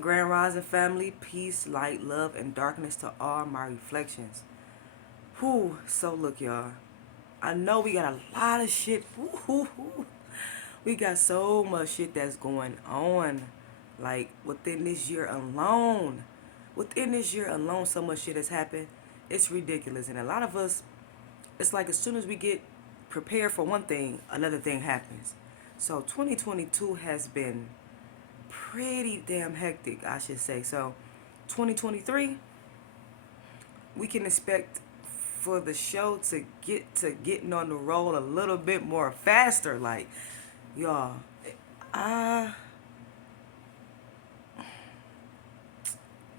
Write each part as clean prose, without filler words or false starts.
Grand Rising family, peace, light, love, and darkness to all my reflections. Whew, so look, y'all. I know we got a lot of shit. Woo. We got so much shit that's going on. Like, within this year alone. Within this year alone, so much shit has happened. It's ridiculous. And a lot of us, it's like as soon as we get prepared for one thing, another thing happens. So 2022 has been pretty damn hectic, I should say. So 2023, we can expect for the show to get to getting on the roll a little bit more faster. Like, y'all, I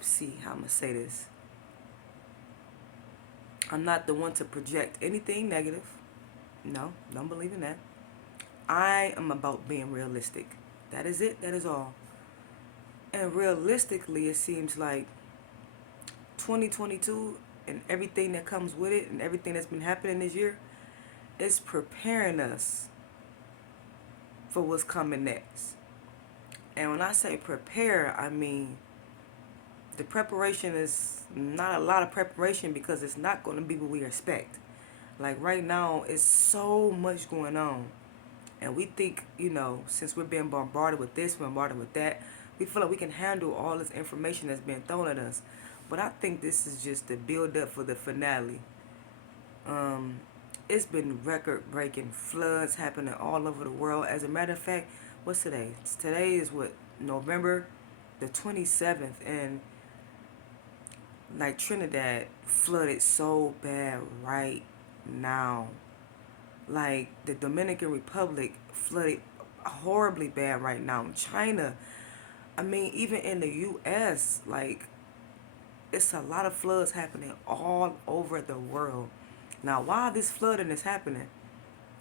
see how I'm gonna say this. I'm not the one to project anything negative. No, don't believe in that. I am about being realistic. That is it. That is all. And realistically, it seems like 2022 and everything that comes with it and everything that's been happening this year is preparing us for what's coming next. And when I say prepare, I mean the preparation is not a lot of preparation because it's not going to be what we expect. Like right now, it's so much going on. And we think, since we're being bombarded with this, bombarded with that, we feel like we can handle all this information that's being thrown at us. But I think this is just the build up for the finale. Um, it's been record breaking floods happening all over the world. As a matter of fact, what's today? Today is what, November the 27th, and like Trinidad flooded so bad right now. Like the Dominican Republic flooded horribly bad right now. China, I mean, even in the U.S., like it's a lot of floods happening all over the world. Now, while this flooding is happening,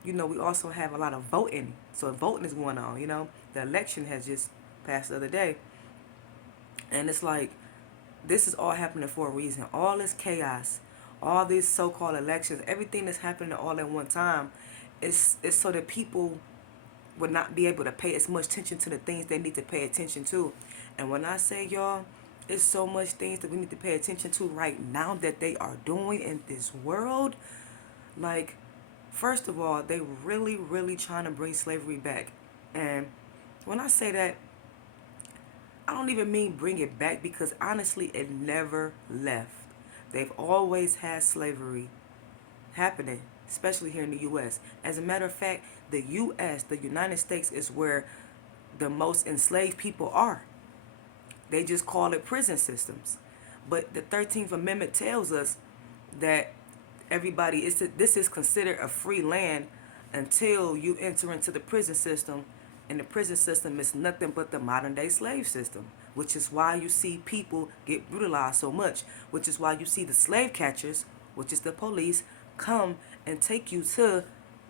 we also have a lot of voting. So voting is going on, The election has just passed the other day. And it's like, this is all happening for a reason. All this chaos, all these so-called elections, everything that's happening all at one time, is so that people would not be able to pay as much attention to the things they need to pay attention to. And when I say, y'all, it's so much things that we need to pay attention to right now that they are doing in this world. Like, first of all, they really, really trying to bring slavery back. And when I say that, I don't even mean bring it back because honestly, it never left. They've always had slavery happening, especially here in the U.S. As a matter of fact, the U.S., the United States, is where the most enslaved people are. They just call it prison systems. But the 13th Amendment tells us that this is considered a free land until you enter into the prison system. And the prison system is nothing but the modern day slave system, which is why you see people get brutalized so much, which is why you see the slave catchers, which is the police, come and take you to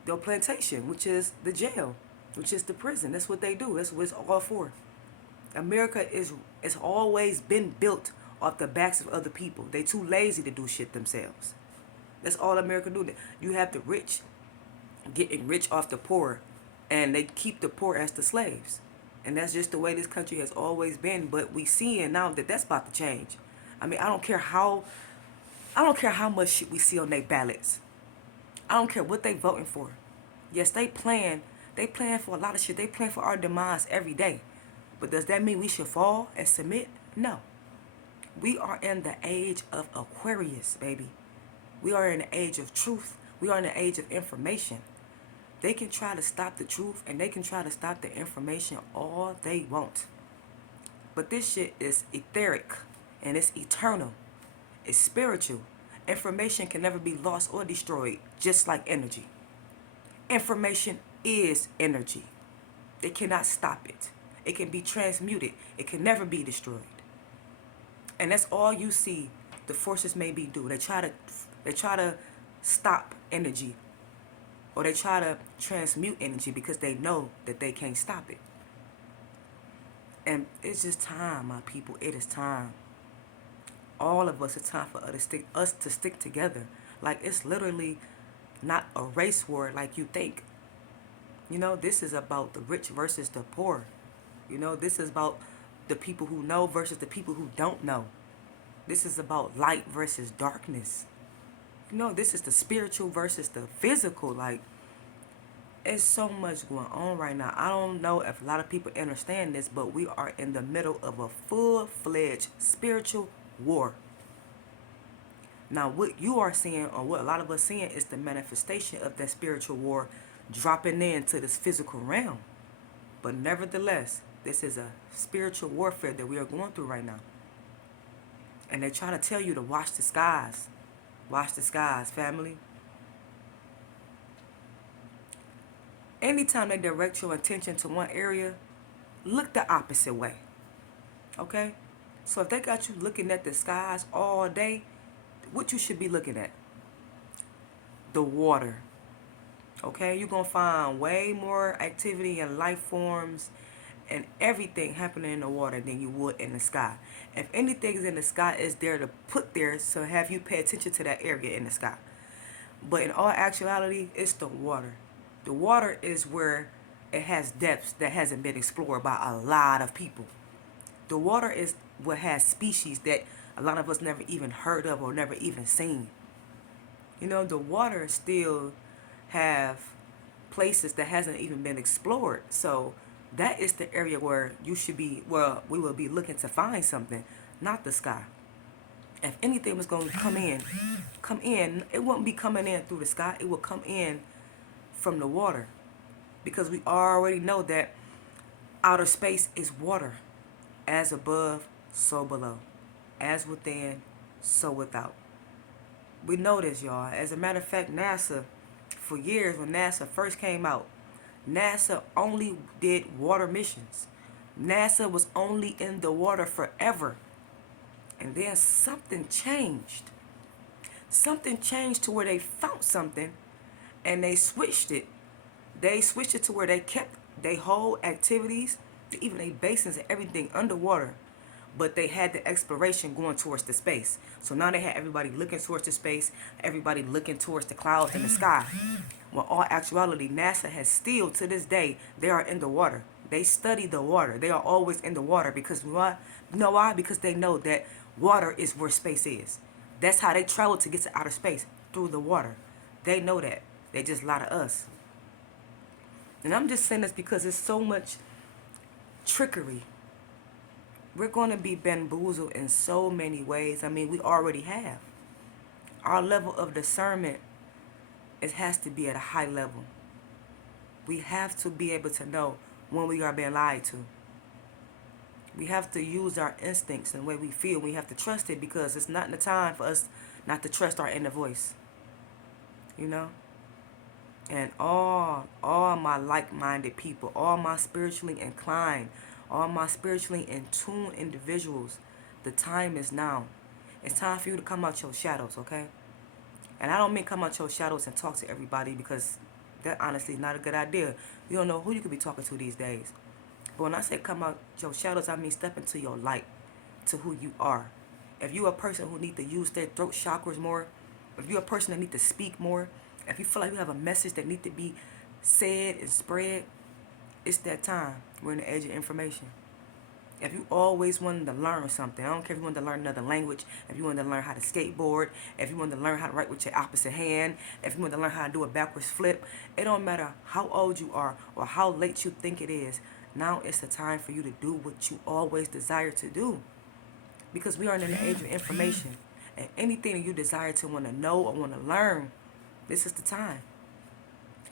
your plantation, which is the jail, which is the prison. That's what they do. That's what it's all for. America it's always been built off the backs of other people. They too lazy to do shit themselves. That's all America do. You have the rich getting rich off the poor, and they keep the poor as the slaves. And that's just the way this country has always been. But we seeing now that that's about to change. I mean, I don't care how much shit we see on their ballots. I don't care what they voting for. Yes, they plan for a lot of shit. They plan for our demise every day. But does that mean we should fall and submit? No. We are in the age of Aquarius, baby. We are in the age of truth. We are in the age of information. They can try to stop the truth and they can try to stop the information all they want. But this shit is etheric and it's eternal. It's spiritual. Information can never be lost or destroyed, just like energy. Information is energy. They cannot stop it. It can be transmuted. It can never be destroyed. And that's all you see the forces maybe do. They try to stop energy, or they try to transmute energy because they know that they can't stop it. And it's just time, my people. It is time. All of us, it's time for us to stick together. Like, it's literally not a race war like you think. This is about the rich versus the poor. This is about the people who know versus the people who don't know. This is about light versus darkness. You know, this is the spiritual versus the physical. Like, it's so much going on right now. I don't know if a lot of people understand this, but we are in the middle of a full-fledged spiritual war. Now, what you are seeing, or what a lot of us seeing, is the manifestation of that spiritual war dropping into this physical realm. But nevertheless, this is a spiritual warfare that we are going through right now. And they try to tell you to watch the skies. Watch the skies, family. Anytime they direct your attention to one area, look the opposite way. Okay? So if they got you looking at the skies all day, what you should be looking at? The water. Okay? You're going to find way more activity and life forms and everything happening in the water than you would in the sky. If anything is in the sky, it's there to put there so have you pay attention to that area in the sky. But in all actuality, it's the water. The water is where it has depths that hasn't been explored by a lot of people. The water is what has species that a lot of us never even heard of or never even seen. You know, the water still have places that hasn't even been explored. So that is the area where you should be, well, we will be looking to find something, not the sky. If anything was going to come in, it wouldn't be coming in through the sky. It would come in from the water, because we already know that outer space is water. As above, so below. As within, so without. We know this, y'all. As a matter of fact, NASA, for years when NASA first came out, NASA only did water missions. NASA was only in the water forever. And then something changed. Something changed to where they found something and they switched it. They switched it to where they kept their whole activities, even their basins and everything underwater. But they had the exploration going towards the space. So now they had everybody looking towards the space, everybody looking towards the clouds and the sky. When all actuality, NASA has still, to this day, they are in the water. They study the water. They are always in the water because why? You know why? Because they know that water is where space is. That's how they travel to get to outer space, through the water. They know that. They just lie to us. And I'm just saying this because there's so much trickery. We're going to be bamboozled in so many ways. I mean, we already have. Our level of discernment, it has to be at a high level. We have to be able to know when we are being lied to. We have to use our instincts and the way we feel. We have to trust it because it's not the time for us not to trust our inner voice. You know? And all my like-minded people, all my spiritually inclined, all my spiritually in tune individuals, the time is now. It's time for you to come out your shadows, okay? And I don't mean come out your shadows and talk to everybody, because that honestly is not a good idea. You don't know who you could be talking to these days. But when I say come out your shadows, I mean step into your light, to who you are. If you're a person who needs to use their throat chakras more, if you're a person that needs to speak more, if you feel like you have a message that needs to be said and spread, it's that time. We're in the age of information. If you always wanted to learn something, I don't care if you wanted to learn another language, if you wanted to learn how to skateboard, if you wanted to learn how to write with your opposite hand, if you wanted to learn how to do a backwards flip, it don't matter how old you are or how late you think it is. Now it's the time for you to do what you always desire to do. Because we are in the age of information. And anything that you desire to want to know or want to learn, this is the time.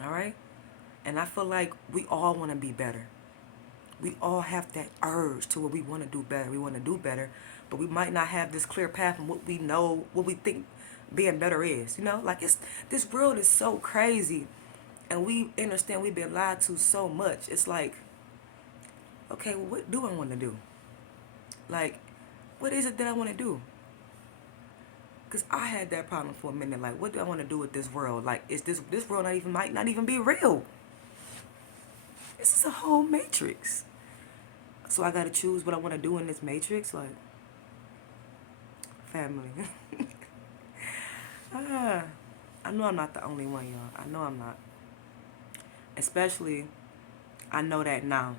All right? And I feel like we all want to be better. We all have that urge to where we want to do better. We want to do better. But we might not have this clear path on what we know, what we think being better is. You know? Like, this world is so crazy. And we understand we've been lied to so much. It's like, okay, well, what do I want to do? Like, what is it that I want to do? Because I had that problem for a minute. Like, what do I want to do with this world? Like, is this world might not even be real? This is a whole matrix. So I got to choose what I want to do in this matrix? Like, family. I know I'm not the only one, y'all. I know I'm not. Especially, I know that now.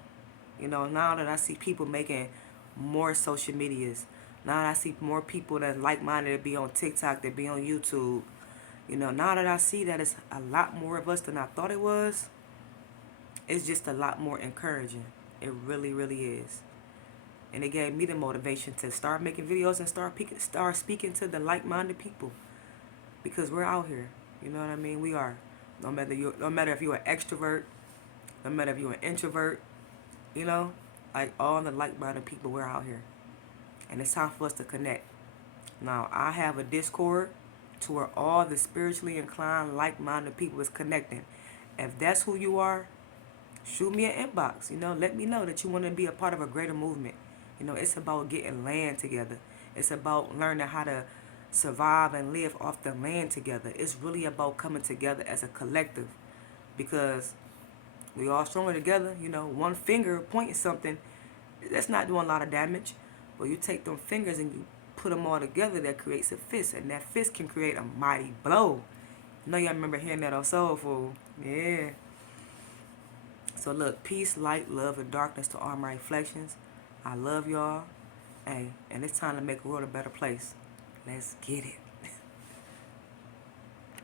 You know, now that I see people making more social medias. Now that I see more people that like-minded that be on TikTok, that be on YouTube, now that I see that it's a lot more of us than I thought it was, it's just a lot more encouraging. It really, really is. And it gave me the motivation to start making videos and start speaking to the like-minded people, because we're out here. You know what I mean? We are. No matter if you're an extrovert, no matter if you're an introvert, you know, like all the like-minded people, we're out here, and it's time for us to connect. Now I have a Discord to where all the spiritually inclined, like-minded people is connecting. If that's who you are, shoot me an inbox. Let me know that you want to be a part of a greater movement. It's about getting land together. It's about learning how to survive and live off the land together. It's really about coming together as a collective, because we all stronger together. One finger pointing something, that's not doing a lot of damage. But you take them fingers and you put them all together, that creates a fist, and that fist can create a mighty blow. Y'all remember hearing that on Soul Food. Yeah. So look, peace, light, love, and darkness to all my reflections. I love y'all. Hey, and it's time to make the world a better place. Let's get it.